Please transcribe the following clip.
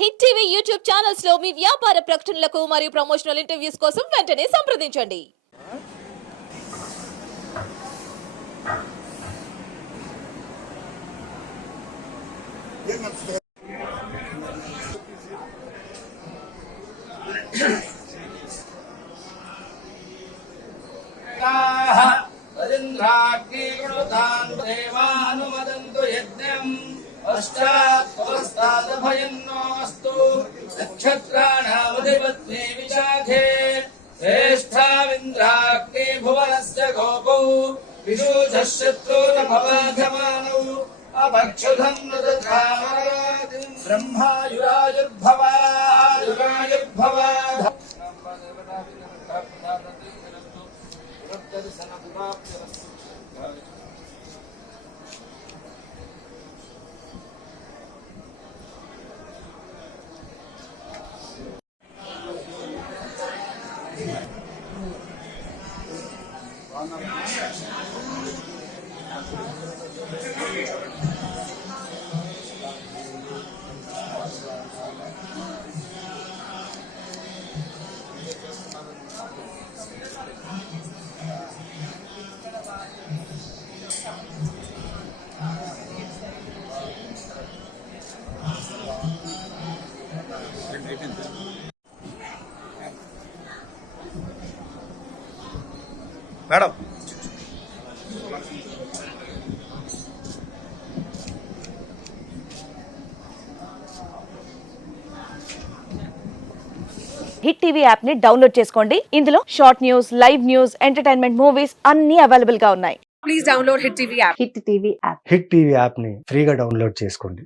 Hit TV YouTube channels లో మీ వ్యాపార ప్రకటనలకు మరియు ప్రమోషనల్ ఇంటర్వ్యూస్ కోసం వెంటనే సంప్రదించండి. దేవానుమదంతు యజ్ఞం పశ్చాత్పస్తాదభయన్నోస్తు నక్షత్రాణామధిపత్నే విశాఖే శ్రేష్ఠావింద్రాగ్నే భువనస్య గోపౌ విశూచః శత్రురభవాఘమానౌ అభక్షుధం నృతధామరాజం బ్రహ్మాయురాయుర్భవాయురాయుర్భవ మేడం హిట్ టీవీ యాప్ ని డౌన్లోడ్ చేసుకోండి. ఇందులో short news, live news, entertainment movies అన్ని అవైలబుల్ గా ఉన్నాయి. Please download Hit TV app. Hit TV app. Hit TV యాప్ని ఫ్రీగా డౌన్లోడ్ చేసుకోండి.